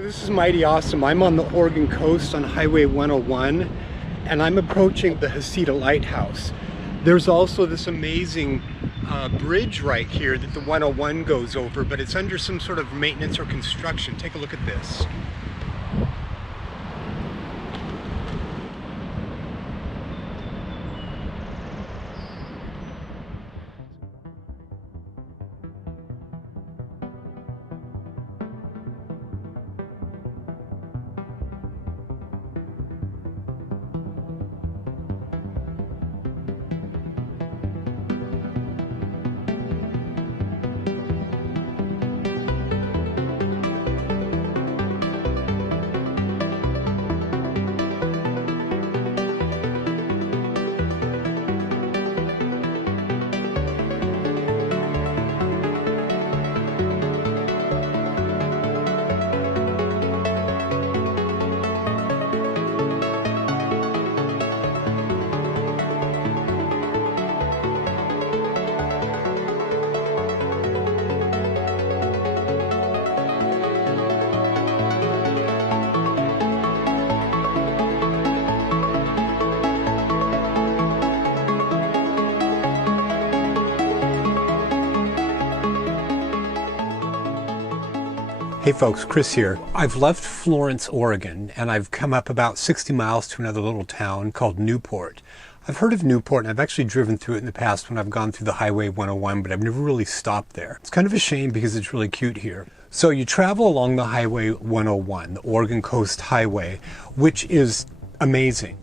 So this is mighty awesome. I'm on the Oregon coast on Highway 101 and I'm approaching the Heceta Lighthouse. There's also this amazing bridge right here that the 101 goes over, but it's under some sort of maintenance or construction. Take a look at this. Hey folks, Chris here. I've left Florence, Oregon, and I've come up about 60 miles to another little town called Newport. I've heard of Newport, and I've actually driven through it in the past when I've gone through the Highway 101, but I've never really stopped there. It's kind of a shame because it's really cute here. So you travel along the Highway 101, the Oregon Coast Highway, which is amazing.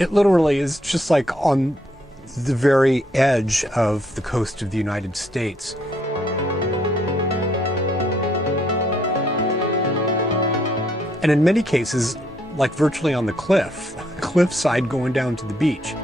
It literally is just like on the very edge of the coast of the United States. And in many cases, like virtually on the cliffside going down to the beach.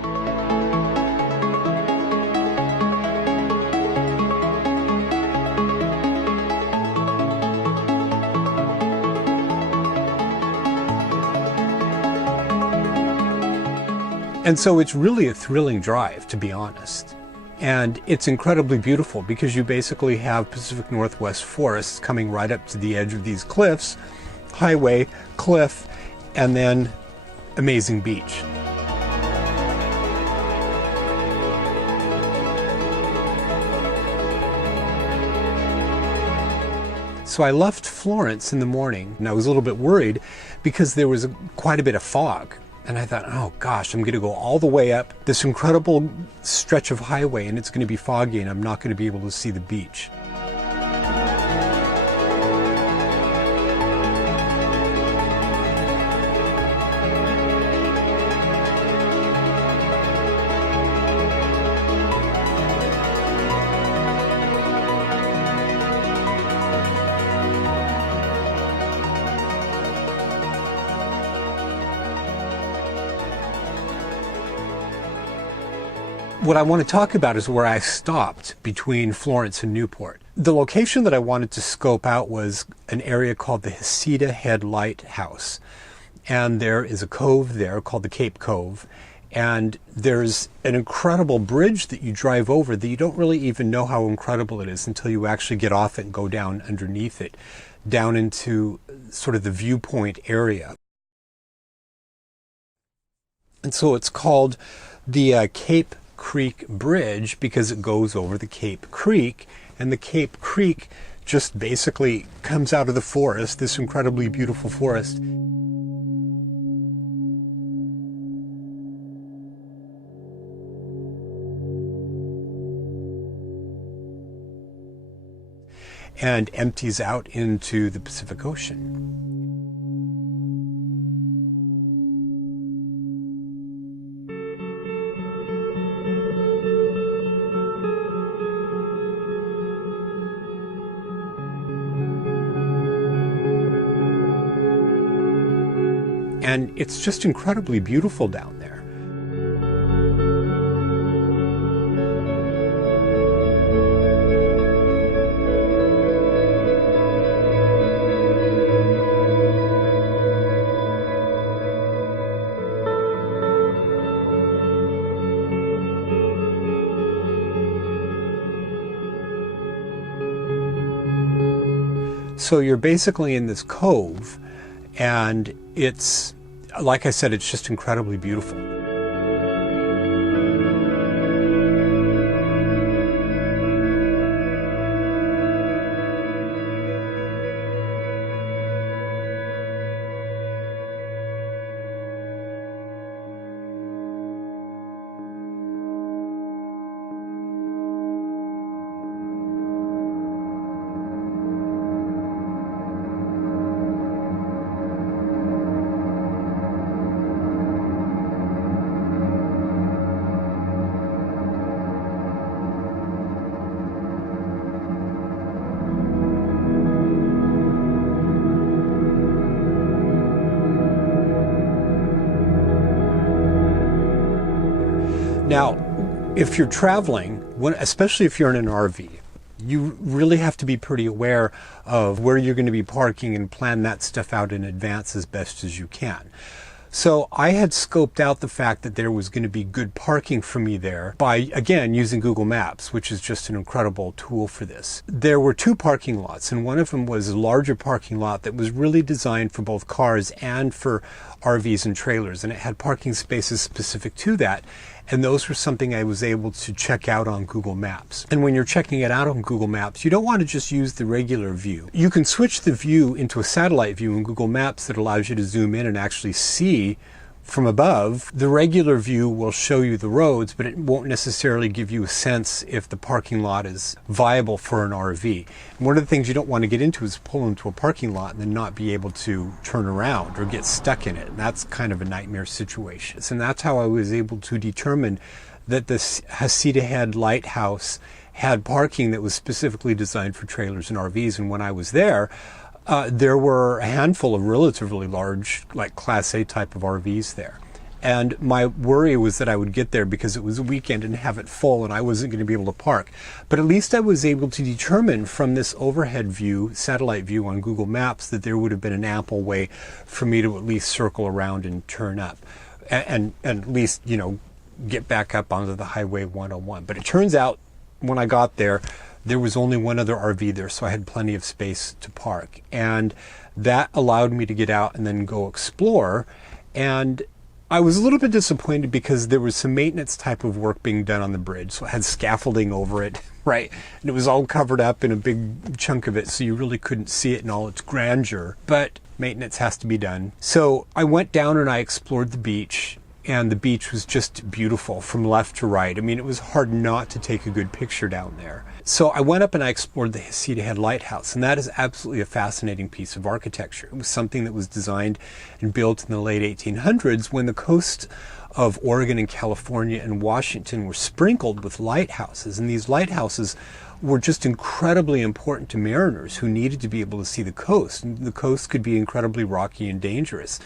And so it's really a thrilling drive, to be honest. And it's incredibly beautiful because you basically have Pacific Northwest forests coming right up to the edge of these cliffs, highway, cliff, and then amazing beach. So I left Florence in the morning and I was a little bit worried because there was quite a bit of fog. And I thought, oh gosh, I'm going to go all the way up this incredible stretch of highway and it's going to be foggy and I'm not going to be able to see the beach. What I want to talk about is where I stopped between Florence and Newport. The location that I wanted to scope out was an area called the Heceta Head Lighthouse. And there is a cove there called the Cape Cove. And there's an incredible bridge that you drive over that you don't really even know how incredible it is until you actually get off it and go down underneath it, down into sort of the viewpoint area. And so it's called the Cape Creek Bridge because it goes over the Cape Creek, and the Cape Creek just basically comes out of the forest, this incredibly beautiful forest. And empties out into the Pacific Ocean. And it's just incredibly beautiful down there. So you're basically in this cove, and it's, like I said, it's just incredibly beautiful. Now, if you're traveling, especially if you're in an RV, you really have to be pretty aware of where you're going to be parking and plan that stuff out in advance as best as you can. So I had scoped out the fact that there was going to be good parking for me there by, again, using Google Maps, which is just an incredible tool for this. There were two parking lots, and one of them was a larger parking lot that was really designed for both cars and for RVs and trailers, and it had parking spaces specific to that. And those were something I was able to check out on Google Maps. And when you're checking it out on Google Maps, you don't want to just use the regular view. You can switch the view into a satellite view in Google Maps that allows you to zoom in and actually see from above. The regular view will show you the roads, but it won't necessarily give you a sense if the parking lot is viable for an RV. And one of the things you don't want to get into is pull into a parking lot and then not be able to turn around or get stuck in it. And that's kind of a nightmare situation. And that's how I was able to determine that this Heceta Head Lighthouse had parking that was specifically designed for trailers and RVs. And when I was there, there were a handful of relatively large, like Class A type of RVs there. And my worry was that I would get there because it was a weekend and have it full and I wasn't going to be able to park. But at least I was able to determine from this overhead view, satellite view on Google Maps, that there would have been an ample way for me to at least circle around and turn up and at least, you know, get back up onto the Highway 101. But it turns out when I got there, there was only one other RV there, so I had plenty of space to park. And that allowed me to get out and then go explore. And I was a little bit disappointed because there was some maintenance type of work being done on the bridge. So it had scaffolding over it, right? And it was all covered up in a big chunk of it, so you really couldn't see it in all its grandeur. But maintenance has to be done. So I went down and I explored the beach. And the beach was just beautiful from left to right. I mean, it was hard not to take a good picture down there. So I went up and I explored the Heceta Head Lighthouse, and that is absolutely a fascinating piece of architecture. It was something that was designed and built in the late 1800s when the coast of Oregon and California and Washington were sprinkled with lighthouses. And these lighthouses were just incredibly important to mariners who needed to be able to see the coast. And the coast could be incredibly rocky and dangerous.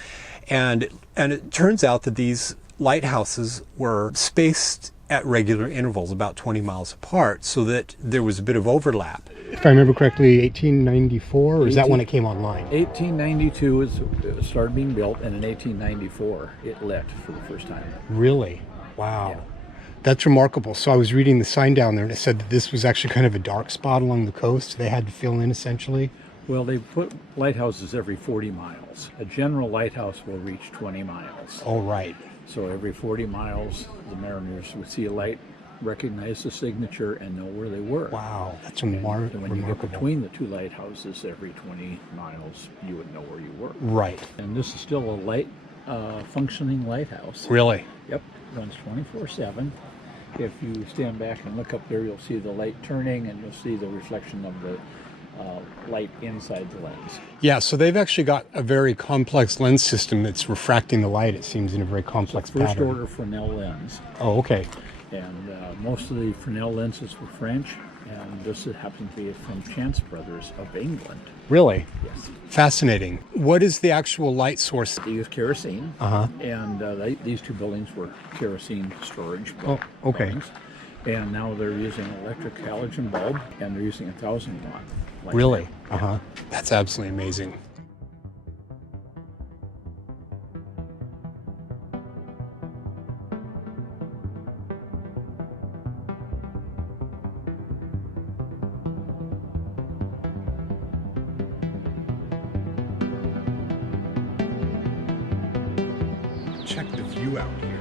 And it turns out that these lighthouses were spaced at regular intervals, about 20 miles apart, so that there was a bit of overlap. If I remember correctly, 1894, or is that when it came online? 1892 it started being built, and in 1894 it lit for the first time. Really? Wow. Yeah. That's remarkable. So I was reading the sign down there, and it said that this was actually kind of a dark spot along the coast. They had to fill in, essentially. Well, they put lighthouses every 40 miles. A general lighthouse will reach 20 miles. Oh, right. So every 40 miles, the mariners would see a light, recognize the signature, and know where they were. Wow, that's And when remarkable. you get between the two lighthouses, every 20 miles, you would know where you were. Right. And this is still a functioning lighthouse. Really? Yep, runs 24/7. If you stand back and look up there, you'll see the light turning, and you'll see the reflection of the light inside the lens. Yeah, so they've actually got a very complex lens system that's refracting the light, it seems, in a very complex First pattern. order Fresnel lens. Oh, okay. And most of the Fresnel lenses were French. And this happens to be from Chance Brothers of England. Really? Yes. Fascinating. What is the actual light source? They use kerosene. And these two buildings were kerosene storage buildings. And now they're using an electric halogen bulb, and they're using 1,000-watt light. Really? That's absolutely amazing. Check the view out here.